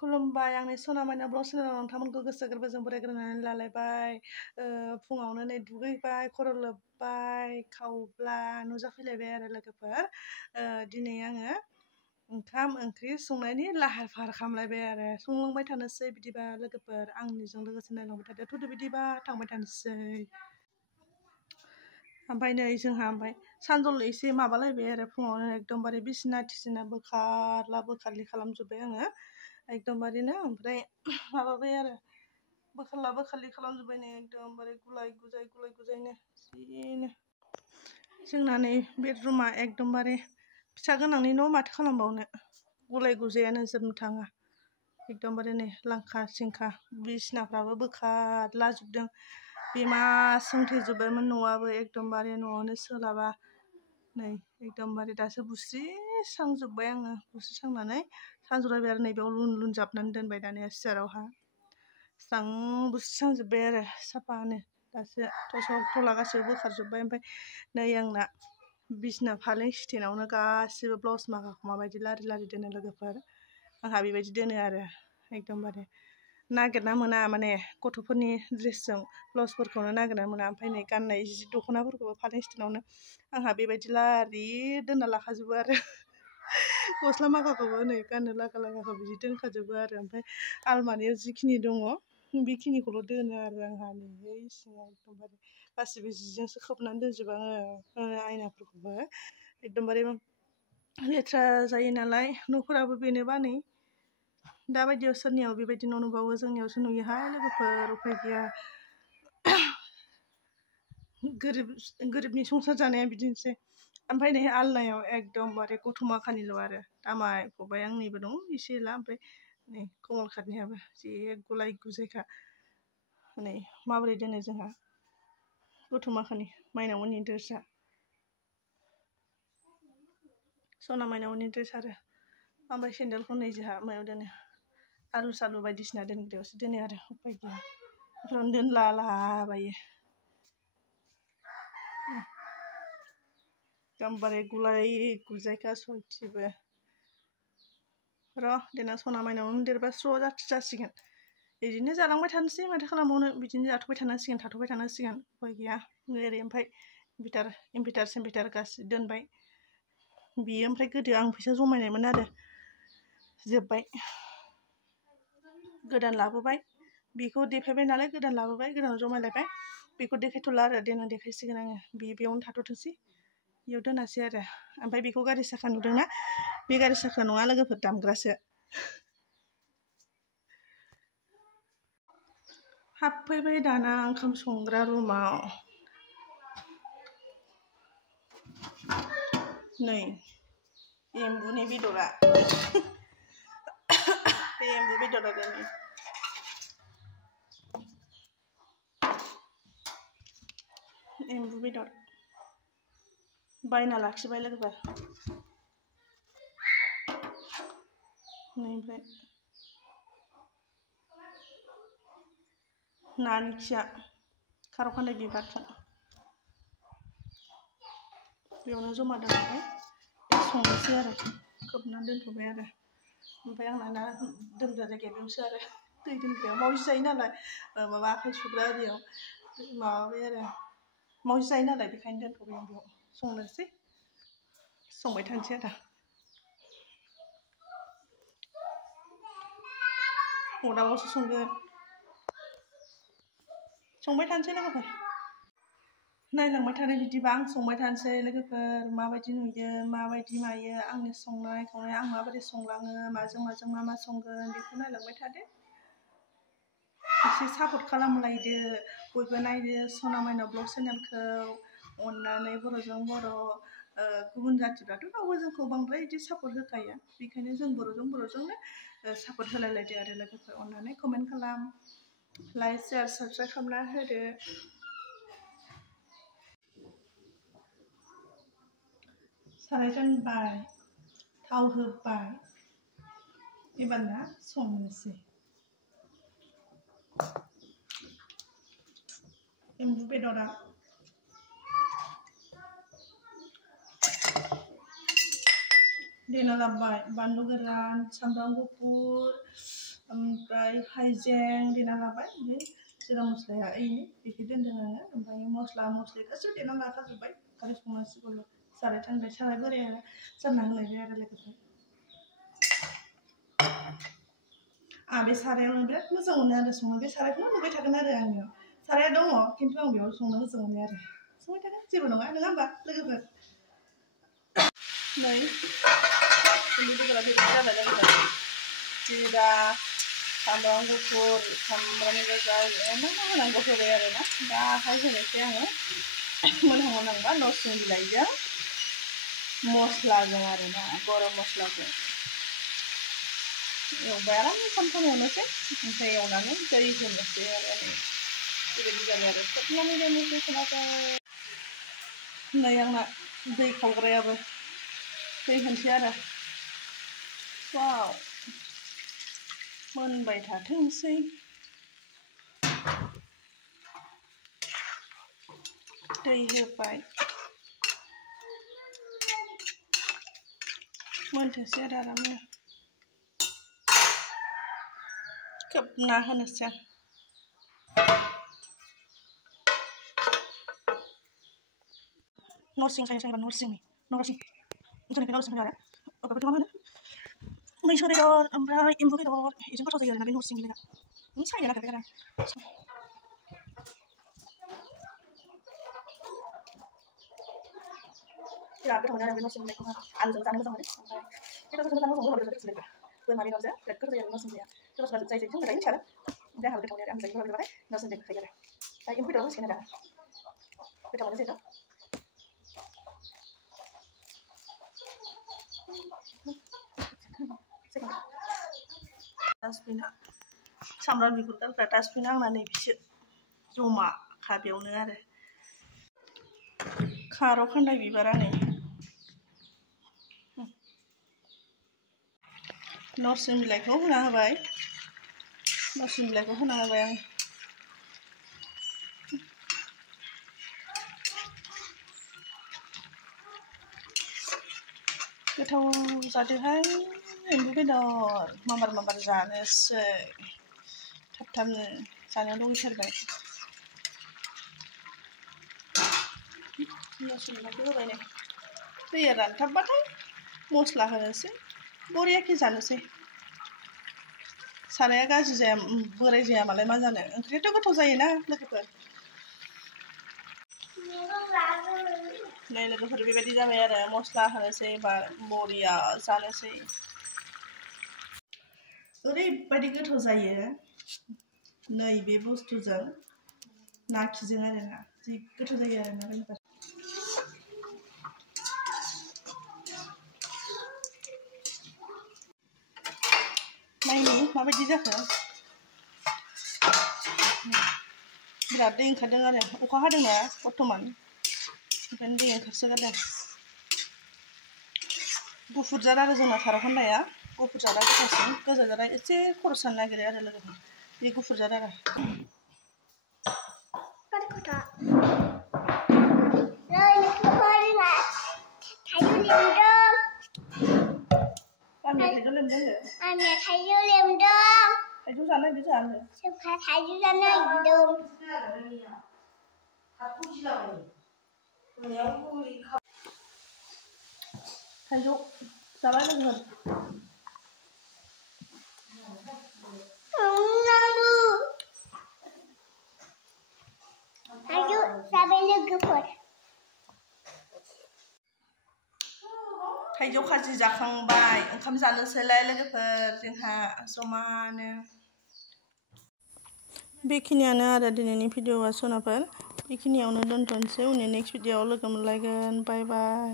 खुलुमबाय आंनि सना मायना ब्लग चेनेलाव नोंथांमोनखौ गोसो गोरबोजों बरायग्रोनानै लालायबाय। फुङावनो नै दुगैबाय, खर' लोबबाय, खावब्ला नुजाफैलायबाय आरो लोगोफोर। दिनै आङो ओंखाम ओंख्रि संनायनि लाहार फाहार खालामलायबाय आरो संलांबाय थानोसै बिदिबा लोगोफोर आंनिजों लोगोसे नायलांबाय थादो। थुदो बिदिबा थांबाय थानोसै। ओमफ्राय नै जोंहा सानजौफु एसे माबालायबाय आरो फुङावनो एकदमबारे बिसिना थिसिना बोखारला बोखारलि खालामजोब्बाय आङो एकदमबारेनो। ओमफ्राय माबाबाय आरो बोखारला बोखारलि खालामजोब्बाय नै एकदमबारे गुलाय गुजायनो जिनो। जोंना नै बेडरुमा एकदमबारे फिसा गोनांनि न' माथो खालामबावनो, गुलाय गुजायानो जोबनो थाङा। एकदमबारे नै लांखा सिंखा बिसिनाफ्राबो बोखारलाजोबदों। बेमा सोंथेजोब्बायमोन न'आबो एकदमबारे न'आवनो सोलाबा। नै एकदमबारे दासो बुस्रिस्रांजोब्बाय आङो। बुस्रिस्रांनानै सानजौरायबाय आरो नैबेयाव लुन जाबनानै दोनबाय दानिया सियारावहा। स्रां बुस्रिस्रांजोब्बाय आरो साफानो। दासो थसक थला गासैबो बोखारजोब्बाय। ओमफ्राय नै आंना बिसिना फालें सिटेनावनो गासिबो ब्लाउस माखाखौ माबायदि लारि लारि दोनो लोगोफोर। आंहा बेबायदि दोनो आरो एकदमबारे नागिरना मोना, माने गथ'फोरनि ड्रेसजों ब्लाउसफोरखौनो नागिरना मोना। ओमफ्राय नै गाननाय जि दख'नाफोरखौबो फालें सिटेनावनो आंहा बेबायदि लारि दोनना लाखाजोबो आरो गस्ला माखाखौबो नै गाननो लागाखौ बिदि दोनखाजोबो आरो। ओमफ्राय आलमारियाव जिखिनि दङ बेखिनिखौल' दोनो आरो आंहा नै सिङाव एकदमबारे गासिबो जिजोंसो खोबनानै दोनजोबो आङो। आयनाफोरखौबो एकदमबारे लेथ्रा जायो नालाय न'फोराबो बेनोबा नै दाबायदियाव सोरनियाव बेबायदि न' नुबावो, जोंनियावसो नुयोहाय लोगोफोर। उफाय गैया, गोरिबनि संसार जानाया बिदिनोसै। ओमफ्राय नै आलनायाव एकदमबारे गथ' माखानिल' आरो दामाय फबाय आंनिबो दं एसे एला। ओमफ्राय नै कमल काटनियाबो जे गुलाय गुजायखा। नै माबोरै दोनो जोंहा गथ' माखानि माइनावमोननि ड्रेसआ, सना माइनावनि ड्रेस आरो। ओमफ्राय सेन्देलखौ नै जोंहा मायाव दोनो, आलु सालु बायदिसिना दोनग्रायावसो दोनो आरो। उफाय गैया, बेफोरावनो दोनलालाबायो। एकदमबारे गुलाय गुजायखा सयथिबो। र' देनां सना माइनावनो देरबा स्र' जासिगोन। बिदिनो जालांबाय थानोसै, माथो खालामबावनो, बिदिनो जाथ'बाय थानांसिगोन, थाथ'बाय थानांसिगोन। उफाय गैया। ओरै ओमफ्राय इनभार्टार सेमभार्टार गासिबो दोनबाय बियो। ओमफ्राय गोदो आं फैसा जमायनायमोन आरो जोब्बाय, गोदान लाबोबाय। बेखौ देखायबाय नालाय गोदान लाबोबाय, गोदानाव जमायलायबाय। बेखौ देखायथ'ला आरो देनां देखायसिगोन आङो। बेयावनो थाथ'थोंसै, बेयाव दोनासै आरो। ओमफ्राय बेखौ गारि साखा नुदोंना, बे गारि साखा नङा लोगोफोर, दामग्रासो। हाबफैबाय दाना ओंखाम संग्रा रुमाव। नै एम्बुनि बेदरा बे एम्बु बेदरा नै एम्बु बेदर बायना लाखिबाय लोगोफोर। ओमफ्राय नानि खिया खारौ खान्दाय बिबारजों बेयावनो जमा दोनबाय, संनोसै आरो खोबनानै दोनथ'बाय आरो। ओमफ्राय आंना ना दोनग्रा जायगाया बेयावसो आरो, दै दोनग्रायाव मावजि जायो नालाय, माबा आखाइ सुग्रा आरियाव माबाबाय आरो। मावजि जायो नालाय बेखायनो दोनथ'बाय आं बेयाव। संनोसै, संबाय थानोसै आरो। अरदाबावसो संगोन, संबाय थानोसै लोगोफोर। नायलांबाय थानाय बिदिबा आं संबाय थानोसै लोगोफोर। माबायदि नुयो, माबायदि मायो आंनि संनाय खावनाय, आं माबोरै संलाङो, माजों मा संगोन बेखौ नायलांबाय थादो। एसे सापर्ट खालामलायदो बयबो, नायदो सना माइनाव ब्लग चेनेलखौ अननानै। बर'जों बर', गुबुन जाथिफ्राथ' रावबो जोंखौ बांद्राय बिदि सापर्ट होखाया, बेखायनो जों बर'जोंनो सापर्ट होलायलायदो आरो लोगोफोर। अननानै कमेन्ट खालाम, लाइक शेयार साबस्क्राइब खालामना होदो। साराय जानबाय, थाव होबाय, एबारना संनोसै। एम्बु बेदरा देना लाबाय, बानलु गोरान, सामब्राम गुफुर, ओमफ्राय हाइजें देना लाबाय बे जिरा मस्लाया ओइनो बेखौ दोनदों आङो ओमफ्राय मस्ला मस्लि गासैबो देना लाखाजोब्बाय खारै संनांसिगौल' साराय थांबाय साराय बोराया जानना होलायबाय आरो लोगोफोर आं बे सारायावनो बिराद मोजां मोनो आरो संनो बे सारायखौनो नुबाय थागोन आरो आंनियाव साराया दङ खिन्थु आं बेयाव संनो मोजां मोनो आरो संबाय थागोन जेबो नङा नङा होमबा लोगोफोर नै उन्दै बेदरा बेदर जाबाय लोगोफोर जिरा सामब्राम गुफुर सामब्राम गोजा मा होनांगौ होबाय आरोना दाहाय होनोसै आङो मोनहां मोनहांबा नरसिं बिलाइजों मस्लाजों आरोना गरम मस्लाजों एवबाय आराम सामफ्राम एवनोसै ओमफ्राय एवनानै दै होनोसै आरो बेबायदि जाबाय आरो खोबनानै दोननोसै खोनाबाय नै आंना दै खावग्रायाबो दै होनोसै आरो वाव मोनबाय थाथोंसै दै होबाय मोनथोंसै आरो आरामनो खोबना होनोसै आं नरसिं सायबा नरसिं ओंखायनो नरसिं आरो बेखौ मा होनो मैसो बेदर ओमफ्राय एम्बु बेदर बेजों गोथाव जायो आरोना बे नरसिं बिलाइआ सायनो नागिरबाय आरो बिराद गोथाव मोनो आरो बे नरसिं बिलाइखौ आलुजों जानो मोजां मोनो ओमफ्राय बेदरजों जानो मोजां मोनो बेदरजों बोरमा बेदरजों बिराद गोथाव जायो आरो नरसिं बिलाइआ सोरबा सोरबा जाय जायजों मोजाङै मिथिया ओमफ्राय आंहा गोथाव मोनो आरो आं जायो बोरमा बेदरबाथाय नरसिं बिलाइखौ खायो आरो दा एम्बु बेदर होसिगोन आरो गोथाव मोनो जिहेथु डास्टबिना सामब्राम बिगुर गारग्रा डास्टबिना आंना नैबेसो जमा बेयावनो आरो खारौ खान्दाय बिबारा नै नरसिं बिलाइखौ होना होबाय नरसिं बिलाइखौ होना होबाय आं गोथाव जादोहाय एम्बु बेदर माबार जानोसै थाब-थाबनो जानो लुगैथारबाय नरसिं बिलाइखौ होबाय नै दैया रानथाबबाथाय मस्ला होनोसै बरियाखि जानोसै साराया गाज्रि जाया बोराय जाया मालाय मा जानो ओंख्रियाथ' गोथाव जायोना लोगोफोर नै लोगोफोर बेबायदि जाबाय आरो मस्ला होनोसै बा बरिया जानोसै ओरैबायदि गोथाव जायो नै बे बुस्थुजों ना खिजों आरोना जि गोथाव जायो आरोना लोगोफोर नायनि माबायदि जाखो बिराद दै ओंखारदों आरो अखा हादोंना बर्थमान ओंखायनो दै ओंखारसोगारदों गुफुर जाद आरो जोंना खारौ खान्दाया गुफुर जादा गोथावसिन गोजा जादा एसे खरस जानो नागिरो आरो लोगोफोर बे गुफुर जाद आरो थाइजौ लेमदों आंनिया थाइजौ लेमदों थाइजौ जानो नागिरदों जानो सोरबा थाइजौ जानो नागिरदों थाइजौ जाबाय लोगोफोर थाइजौ जाबाय लोगोफोर थाइजौ खाजि जाखांबाय ओंखाम जानोसैलाय लोगोफोर जोंहा जमानो बेखिनियानो आरो दिनैनि भिडिअआ सनाफोर बेखिनियावनो दोनथ'नोसै उननि नेक्स्ट भिडिअआव लोगो मोनलायगोन बाय बाय